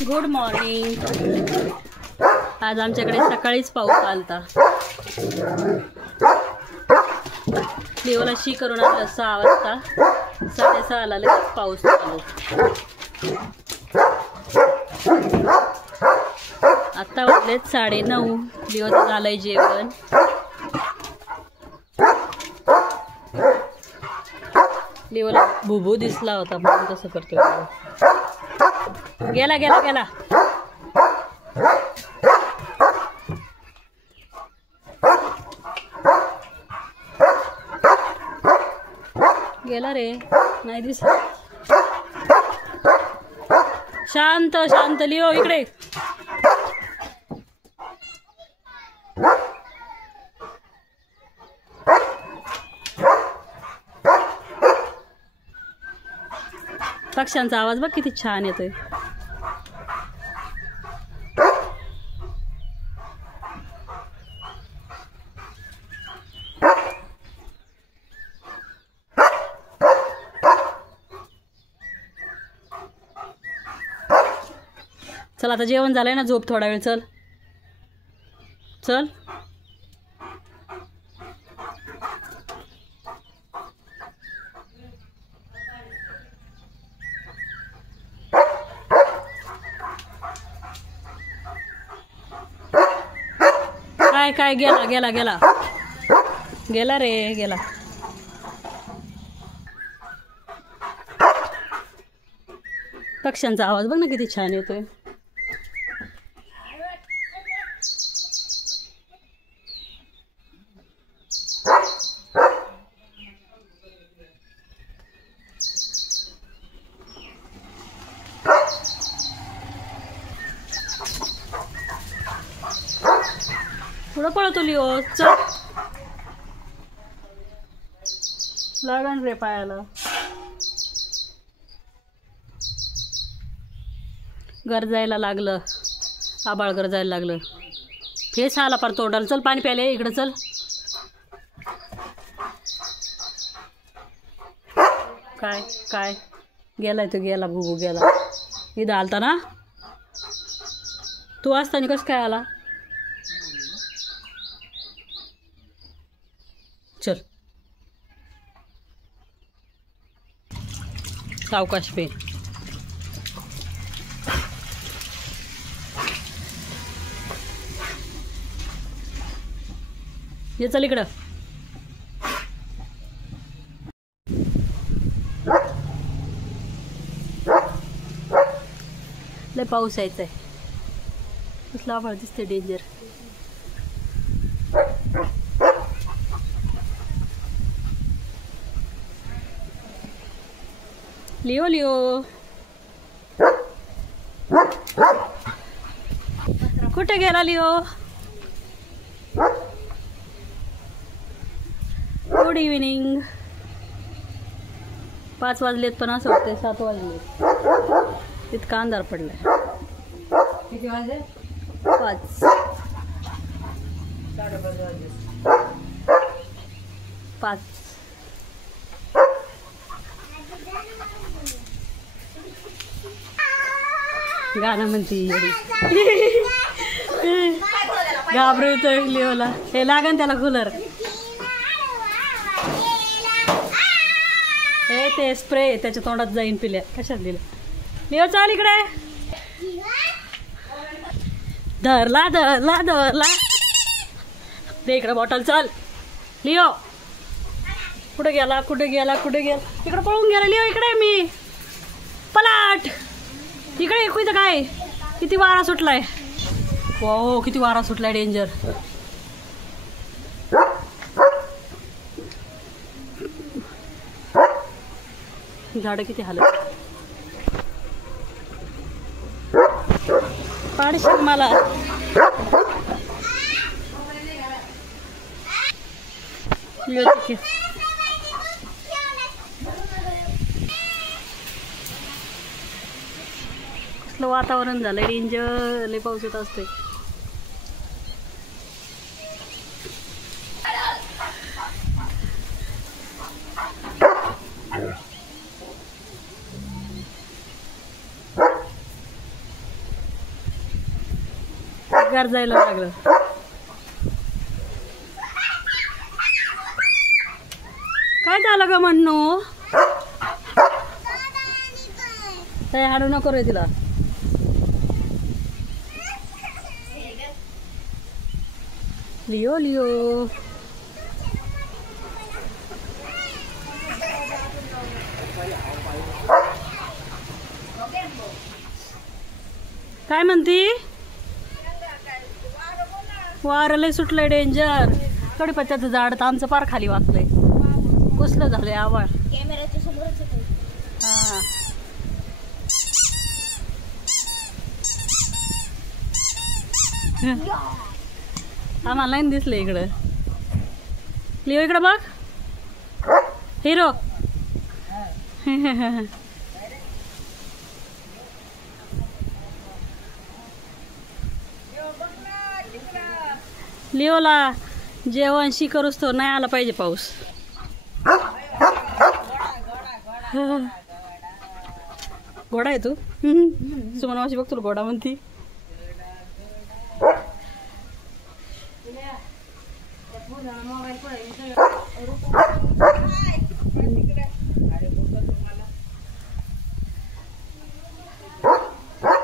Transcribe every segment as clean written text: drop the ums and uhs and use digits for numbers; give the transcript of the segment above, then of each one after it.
Good morning. आज आमच्याकडे सकाळीच पाऊस आलता। देवाला शी करून आलं 6 वाजता, 6:30 ला लगेच पाऊस चालू। आता वाजलेत 9:30। दिवस झालंय जेवण। देवाला भुबू दिसला होता म्हणून तसं करतोय। गेला गेला गेला गेला रे, नाही दिसत। शांत शांत लिओ इकडे। पक्ष्यांचा आवाज बघ किती छान येतोय। चल आता जेवण झालंय ना, झोप थोडा वेळ। चल चल काय काय गेला गेला गेला गेला रे गेला। पक्ष्यांचा आवाज बघ ना किती छान येतोय। थोडं पळतो लिओ। चल लागण रे पायाला। गरजायला लागलं, आबाळ गरजायला लागलं। फेस आला पर तोंडाला। चल पाणी प्यायला इकडं। चल काय काय गेलाय तो, गेला भुबू गेला। इथं आलता ना तू, असताना कसं काय आला? चल सावकाश पे। ये चल इकडं। लय पाऊस यायचाय। कसला आभाळ दिसते, डेंजर। लिओ लिओ कुठे गेला लिओ? Good evening. 5 वाजलेत पण असं वाटतंय 7 वाजले। इतका अंधार पडलाय। किती वाजले? 5 5 गाणं म्हणती घाबरतोय लिओला। हे लागन त्याला कूलर। हे ते स्प्रे त्याच्या तोंडात जाईन। पिल्या कशात दिलं? लिओ चाल इकडे। धरला धरला धरला। दे इकडे बॉटल। चल लिओ। कुठे गेला कुठे गेला कुठे गेला? इकडे पळून गेला लिओ। इकडे मी पलाट। इकडे ऐकू इथं काय किती वारा सुटलाय। हो किती वारा सुटलाय, डेंजर। झाडं किती हालत। पाडशील मला। कसलं वातावरण झालंय, डेंजर। लय पाऊस येत असते। गरजायला लागलं. काय झालं ग म्हणू? काय हाडू नको रे तिला. लिओ लिओ काय म्हणती? वारं लय सुटलंय डेंजर. कडीपत्त्याचं झाड तर आमचं पार खाली वाचलंय. कसलं झालंय आवाज. हा आम्हाला नाही दिसलं इकडं. लिओ इकडं बघ. हिरो लिओला जेवण करूच तो नाही आला पाहिजे पाऊस. घोडा आहे तू. सुमन मावशी बघ तुला घोडा म्हणती.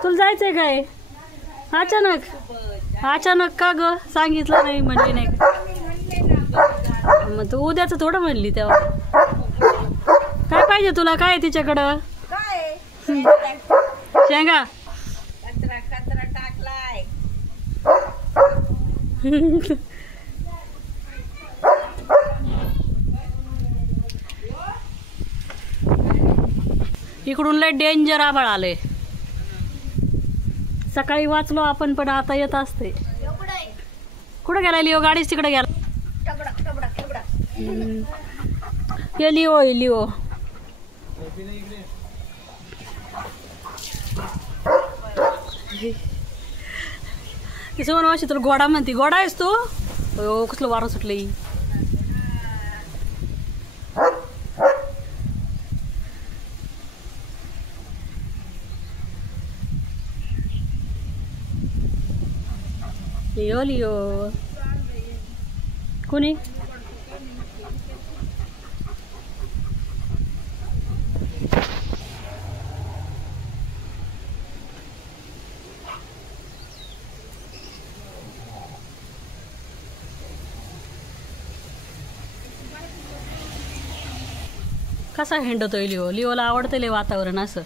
तुला जायचंय काय अचानक? अचानक का ग? सांगितलं नाही म्हणली नाही. मग तू उद्याच थोडं म्हणली तेव्हा. काय पाहिजे तुला? काय तिच्याकडं? शेंगा इकडून लय डेंजर आभाळ आले. सकाळी वाचलो आपण पण आता येत असते. कुठं गेला लिओ? गाडीच तिकडे गेला. ये लिओ लिओ. सोन तुला घोडा म्हणती. घोडा आहेस तू? हो कसलं वारं सुटलंय. लिओ लिओ कोणी? कसा हिंडतोय लिओ? लिओला आवडतं लय वातावरण असं.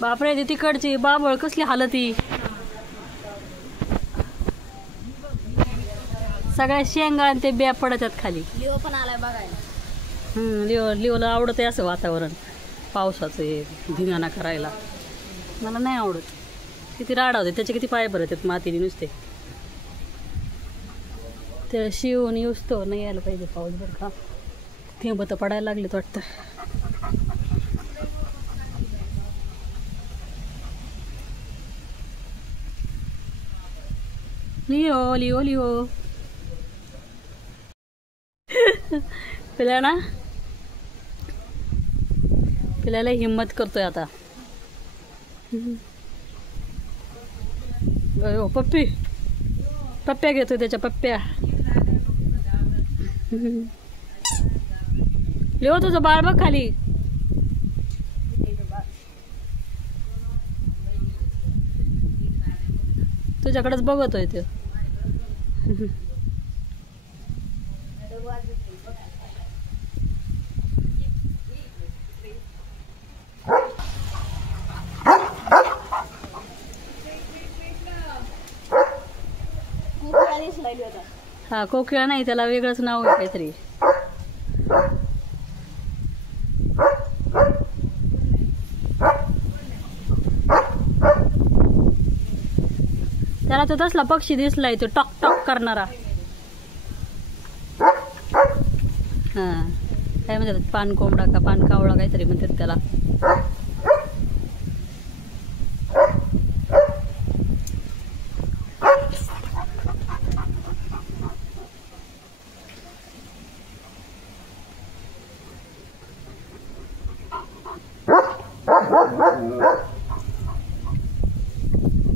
बापरे ती तिकडची बाबळ कसली हालती. सगळ्या शेंगा आणि ते ब्या पडतात खाली. लिओ पण आलाय बघायला. लिओला आवडत असं वातावरण पावसाचं. हे धिंगाणा करायला मला नाही आवडत. किती राडा होते त्याचे. किती पाय भरत आहेत मातीने नुसते. ते शिवून युसतो नाही यायला पाहिजे पाऊस बरं का. थेंब तर पडायला लागलेत वाटतं. लिओ लिओ लिओ पिल्या पिल्याला हिम्मत करतोय आता. पप्पी पप्प्या घेतोय त्याच्या पप्प्या. लिओ तुझं बाळ बघ खाली. तुझ्याकडेच बघतोय ते. हा कोकिळा नाही त्याला वेगळंच नाव आहे काहीतरी. त्याला तो तसला पक्षी दिसलाय तो टॉक टॉक करणारा. हा काय म्हणतात पान कोंबडा का पान कावळा काहीतरी म्हणतात त्याला.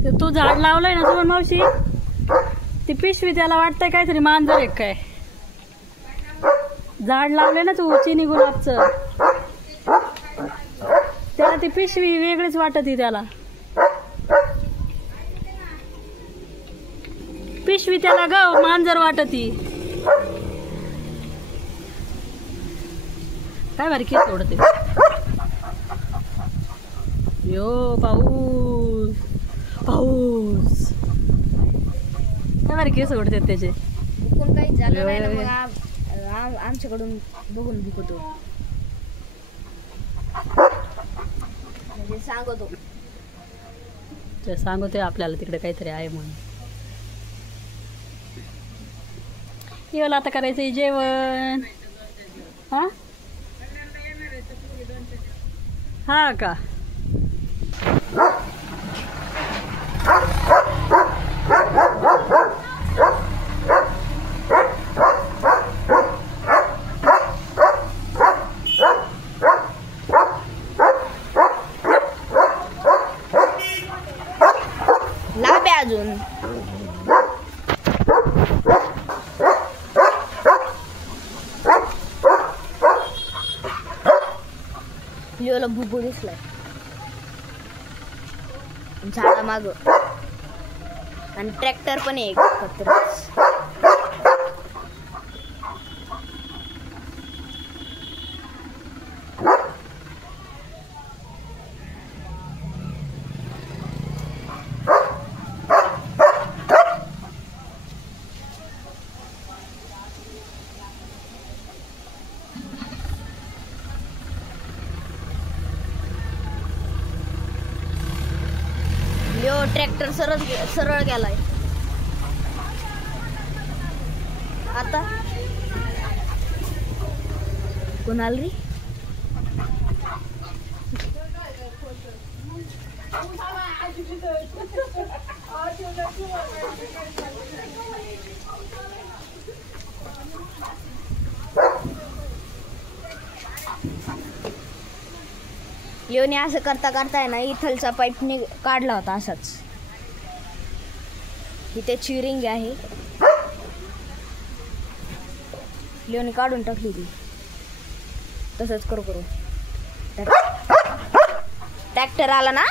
ते तू झाड लावलंय ना तुझ्या मावशी, ती पिशवी त्याला वाटतंय काहीतरी मांजर आहे काय. झाड लावलंय ना तू चिनी गुलाबचं, त्याला ती पिशवी वेगळीच वाटती. त्याला पिशवी त्याला ग मांजर वाटती. काय भारी केस ओढते. यो पाऊस पाऊस, काय भारी केस ओढते त्याचे. कोण काही झालं नाही ना मग आमच्याकडून बघून भिकतो म्हणजे सांगतो. ते सांगतोय आपल्याला तिकडे काहीतरी आहे म्हणून. येवला आता करायचंय जेवण. हा का. लांब आहे अजून. लिओला भुबू दिसलाय झाडा माग, आणि ट्रॅक्टर पण आहे एक. लिओ ट्रॅक्टर सरळ गेलाय. आता कोणाल रे. लिओने असं करता करता आहे ना इथलचा पाईप काढला होता असाच. इथे चिरिंग आहे, लिओने काढून टाकली ती. तसंच करू करू ट्रॅक्टर आला ना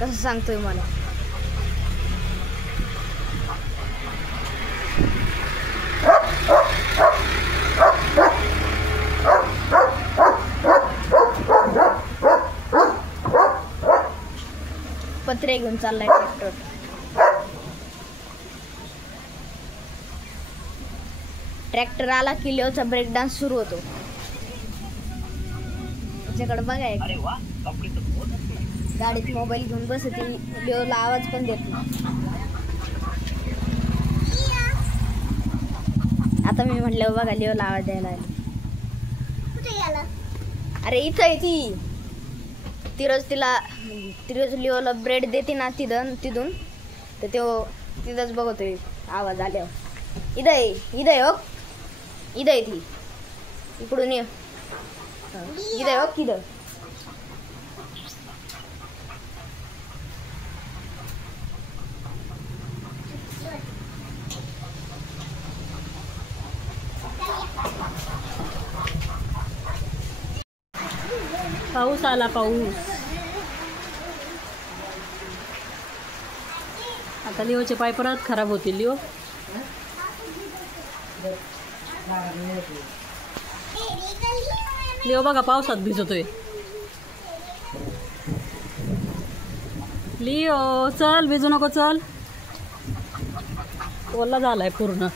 कसं सांगतोय मला. पत्रे घेऊन चाललाय ट्रॅक्टर. ट्रॅक्टर आला की लिओचा ब्रेक डान्स सुरू होतो. त्याच्याकडे बघाय गाडीत मोबाईल घेऊन बसती. लिओला आवाज पण देत नाही. आता मी म्हटलं बघा लिओला आवाज द्यायला. अरे इथं आहे ती. ती रोज लिओला ब्रेड देते ना तिथून तर तो तिथंच बघतोय आवाज आल्यावर. इथं आहे हो, इथं आहे ती. इकडून ये. इथं आहे हो किधं. पाऊस आला पाऊस. आता लिओचे पाय परत खराब होतील. लिओ लिओ बघा पावसात भिजतोय. लिओ चल भिजू नको चल. ओला झालाय पूर्ण.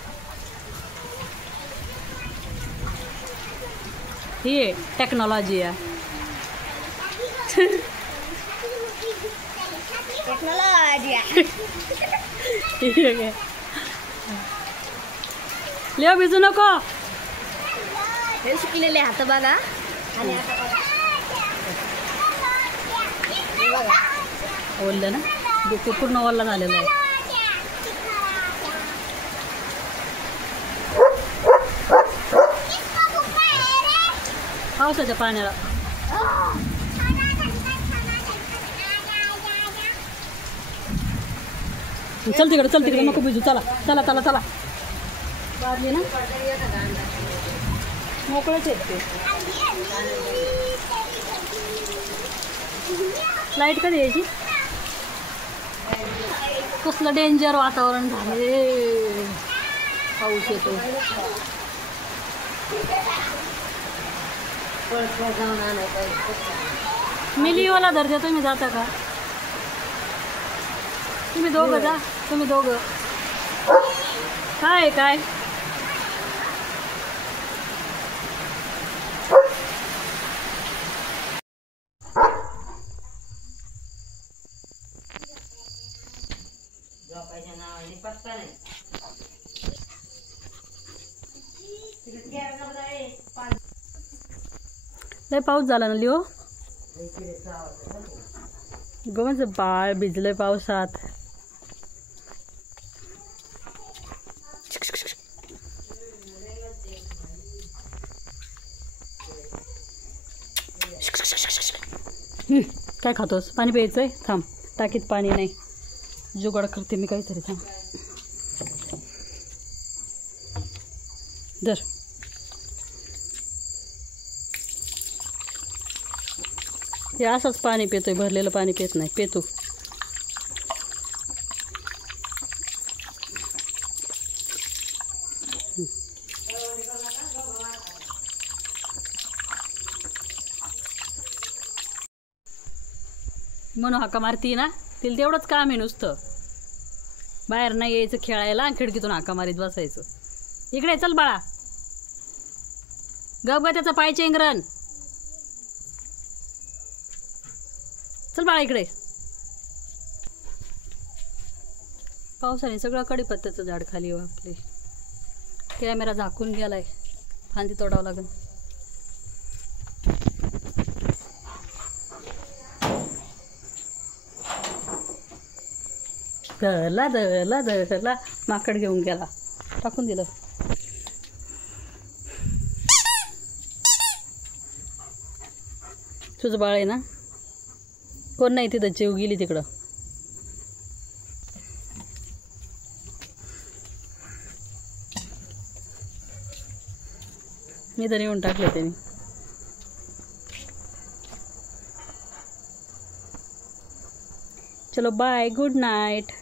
ही टेक्नॉलॉजी आहे. लिओ भिजू नको. हे सुकलेले हात बघा. ओललं ना पूर्ण ओला झालेला आहे. पावसाच्या पाण्याला चल तिकडे नको भिजू. चला चला चला चला वाजली ना मोकळेच आहेत ते. लाईट कधी यायची? कसलं डेंजर वातावरण झाले. पाऊस येतो. मी लिओला धरते. तुम्ही जाता का? तुम्ही दोघं जा. तुम्ही दोघं काय काय लय पाऊस झाला ना लिओ. गमच बाळ भिजलंय पावसात. काय खातोस? पाणी प्यायचंय? थांब टाकीत पाणी नाही. जुगाड करते मी काहीतरी. थांब धर. हे असंच पाणी पितोय. भरलेलं पाणी पित नाही. पेतो म्हणून हाका मारती ना. तिला तेवढंच काम आहे नुसतं. बाहेर नाही यायचं खेळायला. खिडकीतून हाका मारीत बसायचं. इकडे चल बाळा. गप ग त्याचा पाय चेंगरण. चल बाळा इकडे. पावसाने सगळं कडीपत्त्याचं झाड खाली आपले. कॅमेरा झाकून गेलाय. फांदी तोडावं लागेल. धरला माकड घेऊन गेला. टाकून दिलं. तुझं बाळ आहे ना. कोण नाही तिथं. जेव गेली तिकडं. मी तर येऊन टाकले त्यांनी. चलो बाय. Good night.